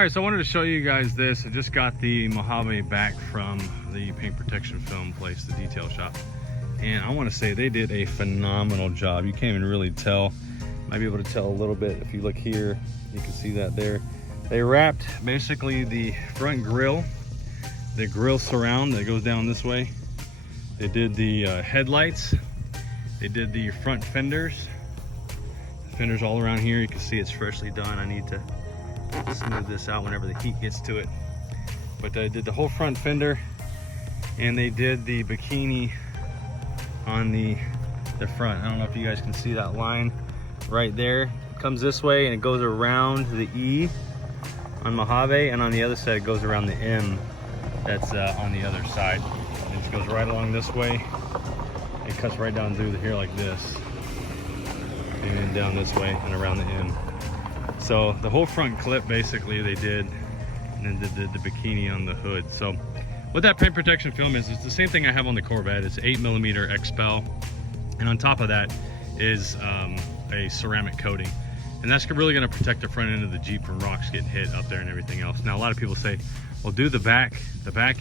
All right, so I wanted to show you guys this. I just got the Mojave back from the paint protection film place, the detail shop. And I want to say they did a phenomenal job. You can't even really tell. Might be able to tell a little bit. If you look here, you can see that there. They wrapped basically the front grille, the grille surround that goes down this way. They did the headlights. They did the front fenders. The fenders all around here. You can see it's freshly done. I need to smooth this out whenever the heat gets to it. But they did the whole front fender, and they did the bikini on the front. I don't know if you guys can see that line right there. It comes this way and it goes around the E on Mojave, and on the other side it goes around the M that's on the other side. And it just goes right along this way. It cuts right down through here like this, and then down this way and around the M. So the whole front clip basically they did, and then did the bikini on the hood. So what that paint protection film is, it's the same thing I have on the Corvette. It's 8mm XPEL, and on top of that is a ceramic coating, and that's really going to protect the front end of the Jeep from rocks getting hit up there and everything else. Now a lot of people say, well, do the back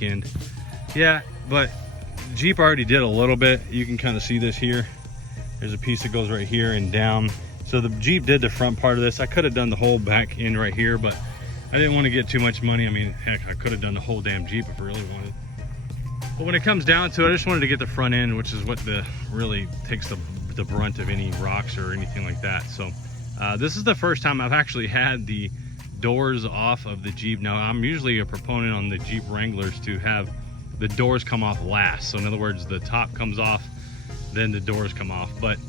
end. Yeah, but Jeep already did a little bit. You can kind of see this here. There's a piece that goes right here and down. So the Jeep did the front part of this. I could have done the whole back end right here, but I didn't want to get too much money. I mean, heck, I could have done the whole damn Jeep if I really wanted. But when it comes down to it, I just wanted to get the front end, which is what really takes the brunt of any rocks or anything like that. So this is the first time I've actually had the doors off of the Jeep. Now, I'm usually a proponent on the Jeep Wranglers to have the doors come off last. So in other words, the top comes off, then the doors come off. But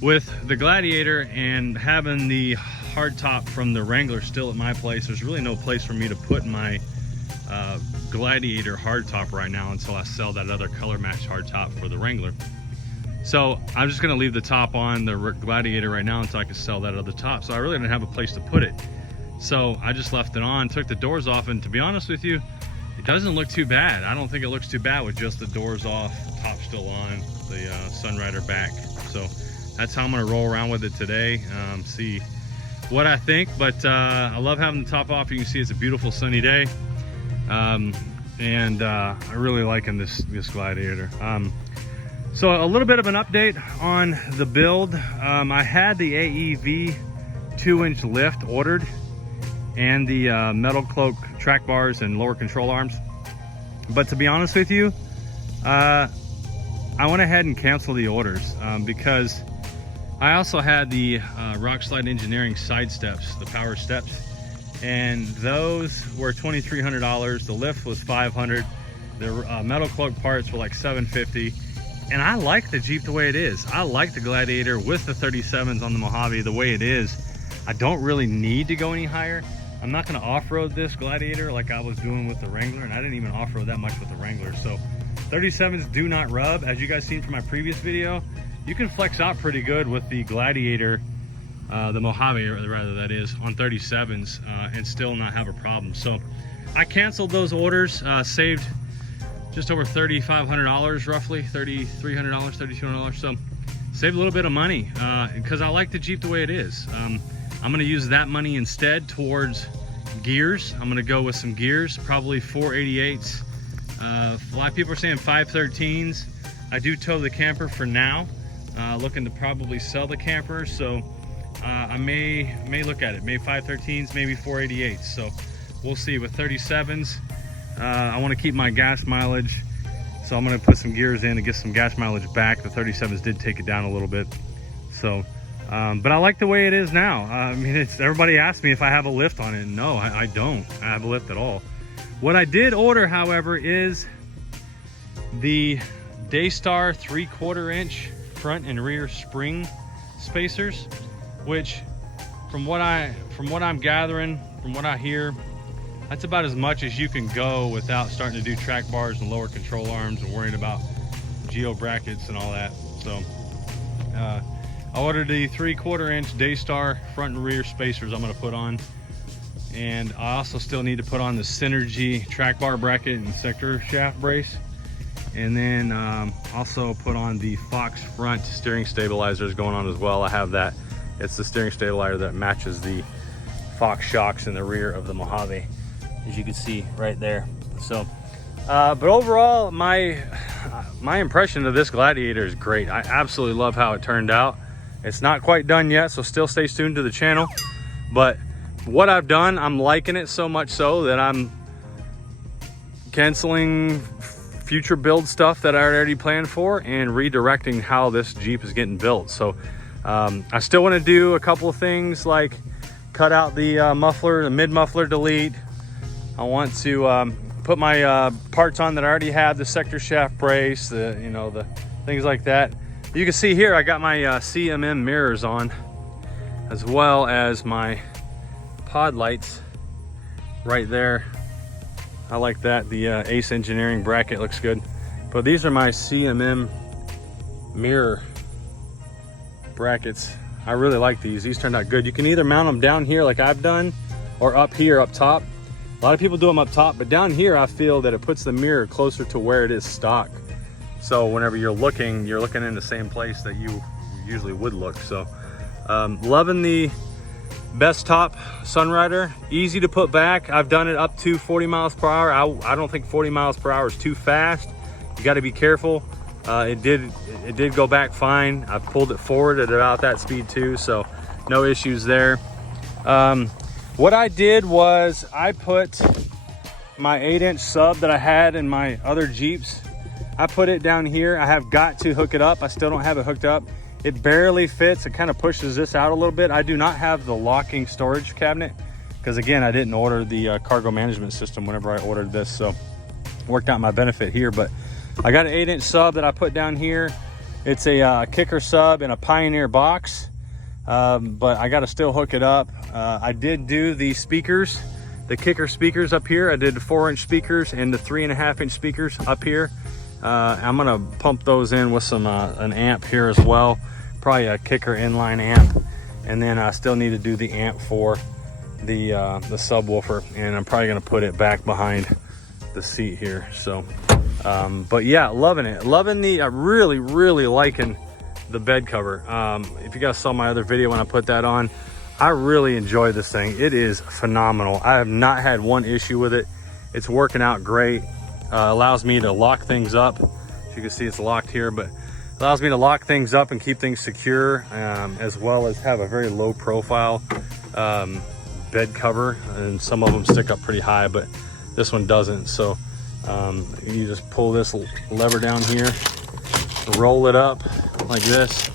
with the Gladiator and having the hardtop from the Wrangler still at my place, there's really no place for me to put my Gladiator hardtop right now until I sell that other color match hardtop for the Wrangler. So I'm just gonna leave the top on the Gladiator right now until I can sell that other top. So I really didn't have a place to put it. So I just left it on, took the doors off, and to be honest with you, it doesn't look too bad. I don't think it looks too bad with just the doors off, top still on, the Sunrider back. So that's how I'm gonna roll around with it today. See what I think, but I love having the top off. You can see it's a beautiful sunny day, and I really liking this Gladiator. So a little bit of an update on the build. I had the AEV 2-inch lift ordered, and the metal cloak track bars and lower control arms, but to be honest with you, I went ahead and canceled the orders because I also had the Rock Slide Engineering side steps, the power steps, and those were $2,300. The lift was $500. The metal cloak parts were like $750. And I like the Jeep the way it is. I like the Gladiator with the 37s on the Mojave the way it is. I don't really need to go any higher. I'm not gonna off-road this Gladiator like I was doing with the Wrangler, and I didn't even off-road that much with the Wrangler. So 37s do not rub. As you guys seen from my previous video, you can flex out pretty good with the Gladiator, the Mojave rather that is, on 37s and still not have a problem. So I canceled those orders, saved just over $3,500 roughly, $3,300, $3,200. So saved a little bit of money because I like the Jeep the way it is. I'm gonna use that money instead towards gears. I'm gonna go with some gears, probably 488s. A lot of people are saying 513s. I do tow the camper for now. Looking to probably sell the camper, so I may look at it. Maybe 513s, maybe 488s. So we'll see. With 37s, I want to keep my gas mileage, so I'm going to put some gears in to get some gas mileage back. The 37s did take it down a little bit, so but I like the way it is now. I mean, everybody asks me if I have a lift on it. No, I don't. I have a lift at all. What I did order, however, is the Daystar 3/4 inch front and rear spring spacers, which from what I'm gathering, from what I hear, that's about as much as you can go without starting to do track bars and lower control arms and worrying about geo brackets and all that. So I ordered the 3/4 inch Daystar front and rear spacers I'm going to put on, and I also still need to put on the Synergy track bar bracket and sector shaft brace. And then also put on the Fox front steering stabilizers going on as well. I have that. It's the steering stabilizer that matches the Fox shocks in the rear of the Mojave, as you can see right there. So but overall, my impression of this Gladiator is great. I absolutely love how it turned out. It's not quite done yet, so still stay tuned to the channel. But what I've done, I'm liking it so much so that I'm canceling future build stuff that I already planned for and redirecting how this Jeep is getting built. So I still want to do a couple of things like cut out the muffler, the mid muffler delete. I want to put my parts on that I already have, the sector shaft brace, the the things like that. You can see here I got my CMM mirrors on, as well as my pod lights right there. I like that. The Ace Engineering bracket looks good. But these are my CMM mirror brackets. I really like these. These turned out good. You can either mount them down here like I've done, or up here up top. A lot of people do them up top, but down here I feel that it puts the mirror closer to where it is stock. So whenever you're looking in the same place that you usually would look. So loving the Best Top Sunrider. Easy to put back. I've done it up to 40 miles per hour. I don't think 40 miles per hour is too fast. You got to be careful. It did go back fine. I've pulled it forward at about that speed too, so no issues there. What I did was I put my 8-inch sub that I had in my other Jeeps. I put it down here. I have got to hook it up. I still don't have it hooked up. It barely fits. It kind of pushes this out a little bit. I do not have the locking storage cabinet because, again, I didn't order the cargo management system whenever I ordered this, so it worked out my benefit here. But I got an 8-inch sub that I put down here. It's a kicker sub in a Pioneer box, but I got to still hook it up. I did do the speakers, the kicker speakers up here. I did the 4-inch speakers and the 3.5-inch speakers up here. I'm gonna pump those in with some an amp here as well, probably a kicker inline amp, and then I still need to do the amp for the subwoofer, and I'm probably gonna put it back behind the seat here. So but yeah, loving it, really liking the bed cover. If you guys saw my other video when I put that on, I really enjoy this thing. It is phenomenal. I have not had one issue with it. It's working out great. Allows me to lock things up. As you can see, it's locked here, but allows me to lock things up and keep things secure, as well as have a very low profile bed cover. And some of them stick up pretty high, but this one doesn't. So you just pull this lever down here, roll it up like this.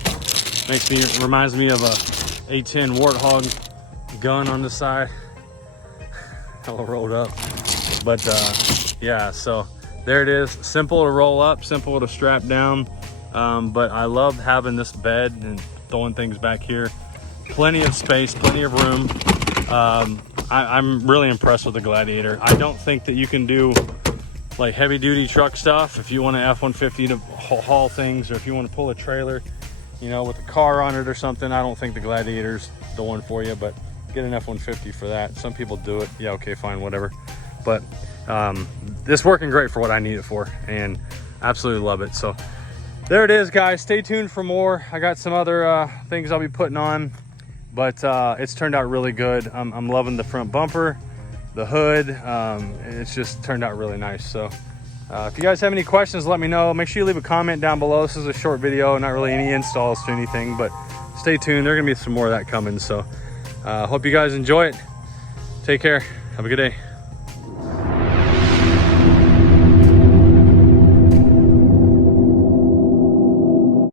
Reminds me of a A10 Warthog gun on the side. All rolled up. But yeah, so there it is. Simple to roll up, simple to strap down. But I love having this bed and throwing things back here. Plenty of space, plenty of room. I'm really impressed with the Gladiator. I don't think that you can do like heavy duty truck stuff. If you want an F-150 to haul things, or if you want to pull a trailer, with a car on it or something, I don't think the Gladiator's the one for you, but get an F-150 for that. Some people do it. Yeah, okay, fine, whatever. But this working great for what I need it for, and absolutely love it. So there it is, guys. Stay tuned for more. I got some other things I'll be putting on, but it's turned out really good. I'm loving the front bumper, the hood. It's just turned out really nice. So if you guys have any questions, let me know. Make sure you leave a comment down below. This is a short video, not really any installs to anything, but stay tuned. There's gonna be some more of that coming. So hope you guys enjoy it. Take care. Have a good day.